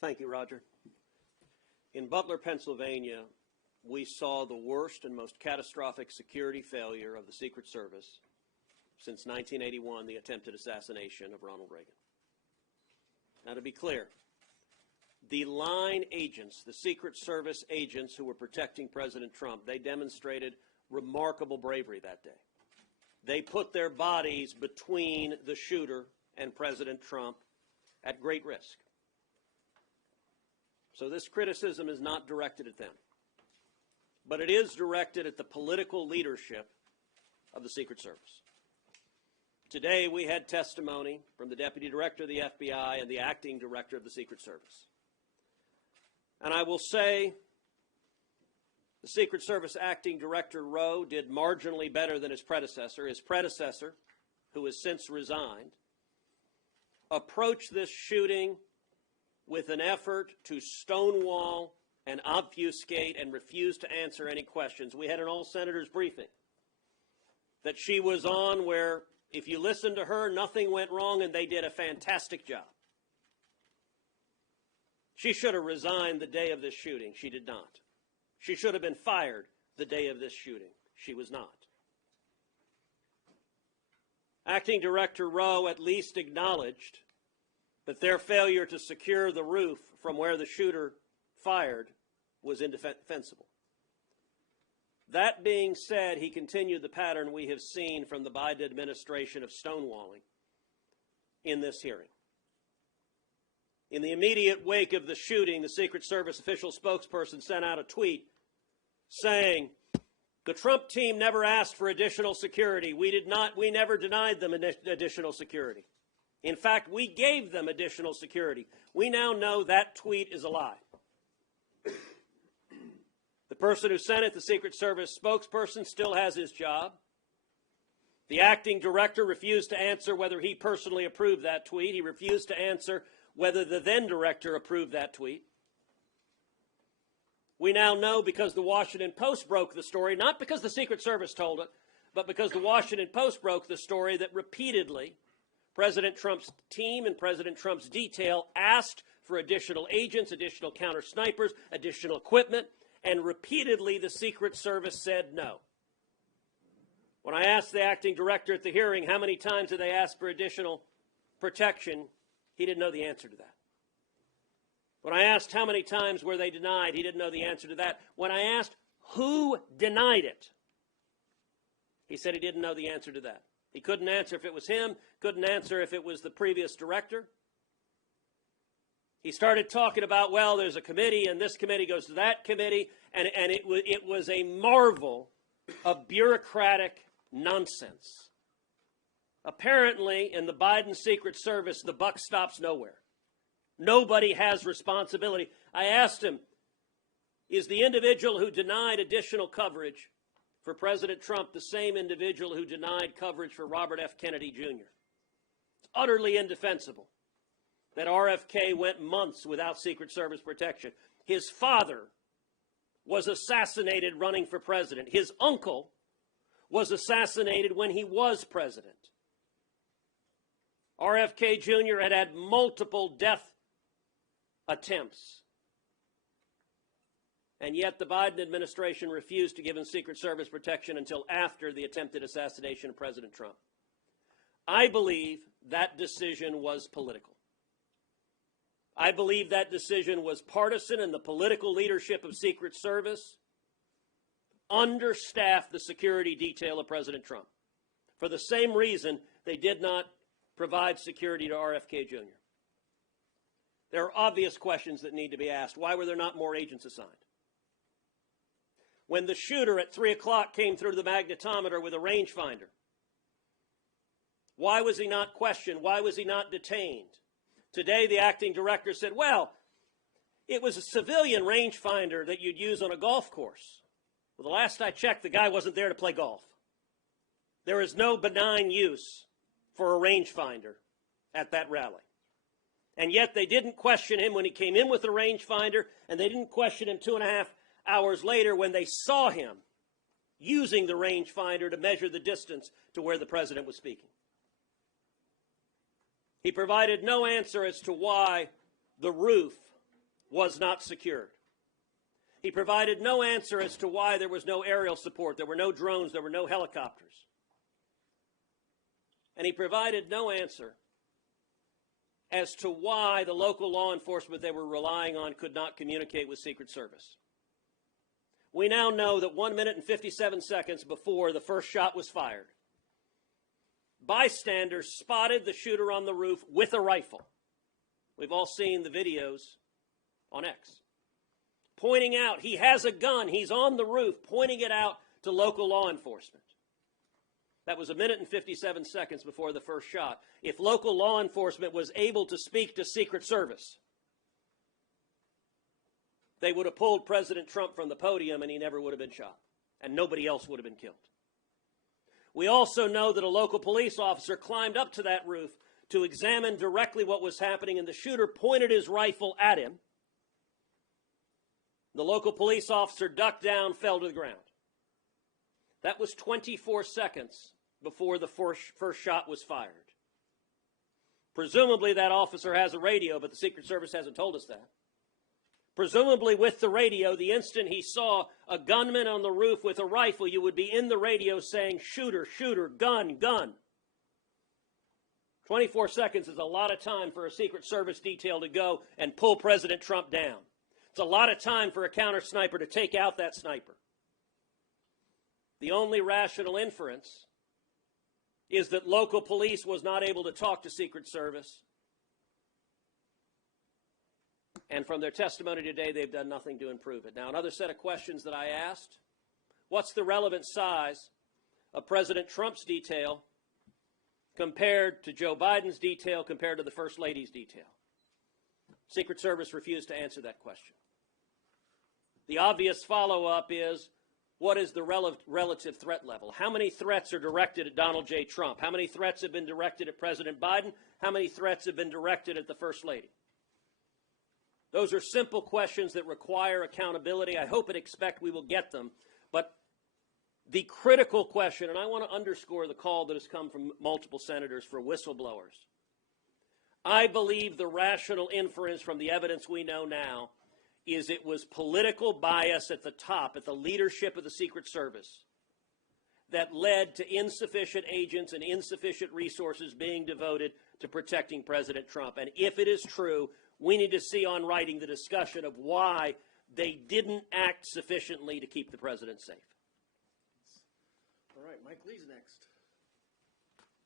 Thank you, Roger. In Butler, Pennsylvania, we saw the worst and most catastrophic security failure of the Secret Service since 1981, the attempted assassination of Ronald Reagan. Now, to be clear, the line agents, the Secret Service agents who were protecting President Trump, they demonstrated remarkable bravery that day. They put their bodies between the shooter and President Trump at great risk. So this criticism is not directed at them, but it is directed at the political leadership of the Secret Service. Today we had testimony from the Deputy Director of the FBI and the Acting Director of the Secret Service. And I will say the Secret Service Acting Director Rowe did marginally better than his predecessor. His predecessor, who has since resigned, approached this shooting with an effort to stonewall and obfuscate and refuse to answer any questions. We had an all-senators briefing that she was on where, if you listened to her, nothing went wrong and they did a fantastic job. She should have resigned the day of this shooting. She did not. She should have been fired the day of this shooting. She was not. Acting Director Rowe at least acknowledged that their failure to secure the roof from where the shooter fired was indefensible. That being said, he continued the pattern we have seen from the Biden administration of stonewalling in this hearing. In the immediate wake of the shooting, the Secret Service official spokesperson sent out a tweet saying, "The Trump team never asked for additional security. We never denied them additional security. In fact, we gave them additional security." We now know that tweet is a lie. The person who sent it, the Secret Service spokesperson, still has his job. The acting director refused to answer whether he personally approved that tweet. He refused to answer whether the then director approved that tweet. We now know because the Washington Post broke the story, not because the Secret Service told it, but because the Washington Post broke the story, that repeatedly President Trump's team and President Trump's detail asked for additional agents, additional counter snipers, additional equipment, and repeatedly the Secret Service said no. When I asked the acting director at the hearing how many times did they ask for additional protection, he didn't know the answer to that. When I asked how many times were they denied, he didn't know the answer to that. When I asked who denied it, he said he didn't know the answer to that. He couldn't answer if it was him, couldn't answer if it was the previous director. He started talking about, well, there's a committee, and this committee goes to that committee, and it was a marvel of bureaucratic nonsense. Apparently, in the Biden Secret Service, the buck stops nowhere. Nobody has responsibility. I asked him, is the individual who denied additional coverage for President Trump the same individual who denied coverage for Robert F. Kennedy Jr.? It's utterly indefensible that RFK went months without Secret Service protection. His father was assassinated running for president. His uncle was assassinated when he was president. RFK Jr. had multiple death attempts. And yet the Biden administration refused to give him Secret Service protection until after the attempted assassination of President Trump. I believe that decision was political. I believe that decision was partisan, and the political leadership of Secret Service understaffed the security detail of President Trump. For the same reason, they did not provide security to RFK Jr. There are obvious questions that need to be asked. Why were there not more agents assigned? When the shooter at 3 o'clock came through the magnetometer with a rangefinder, why was he not questioned? Why was he not detained? Today, the acting director said, well, it was a civilian rangefinder that you'd use on a golf course. Well, the last I checked, the guy wasn't there to play golf. There is no benign use for a rangefinder at that rally. And yet they didn't question him when he came in with the rangefinder, and they didn't question him 2.5 hours later when they saw him using the rangefinder to measure the distance to where the president was speaking. He provided no answer as to why the roof was not secured. He provided no answer as to why there was no aerial support, there were no drones, there were no helicopters. And he provided no answer as to why the local law enforcement they were relying on could not communicate with Secret Service. We now know that 1 minute and 57 seconds before the first shot was fired, bystanders spotted the shooter on the roof with a rifle. We've all seen the videos on X. Pointing out he has a gun, he's on the roof, pointing it out to local law enforcement. That was 1 minute and 57 seconds before the first shot. If local law enforcement was able to speak to Secret Service, they would have pulled President Trump from the podium and he never would have been shot. And nobody else would have been killed. We also know that a local police officer climbed up to that roof to examine directly what was happening, and the shooter pointed his rifle at him. The local police officer ducked down, fell to the ground. That was 24 seconds before the first shot was fired. Presumably that officer has a radio, but the Secret Service hasn't told us that. Presumably with the radio, the instant he saw a gunman on the roof with a rifle, you would be in the radio saying, shooter, shooter, gun, gun. 24 seconds is a lot of time for a Secret Service detail to go and pull President Trump down. It's a lot of time for a counter sniper to take out that sniper. The only rational inference is that local police was not able to talk to Secret Service. And from their testimony today, they've done nothing to improve it. Now, another set of questions that I asked, what's the relevant size of President Trump's detail compared to Joe Biden's detail, compared to the First Lady's detail? Secret Service refused to answer that question. The obvious follow-up is, what is the relative threat level? How many threats are directed at Donald J. Trump? How many threats have been directed at President Biden? How many threats have been directed at the First Lady? Those are simple questions that require accountability. I hope and expect we will get them. But the critical question, and I want to underscore the call that has come from multiple senators for whistleblowers. I believe the rational inference from the evidence we know now is it was political bias at the top, at the leadership of the Secret Service, that led to insufficient agents and insufficient resources being devoted to protecting President Trump. And if it is true, we need to see on writing the discussion of why they didn't act sufficiently to keep the president safe. All right, Mike Lee's next.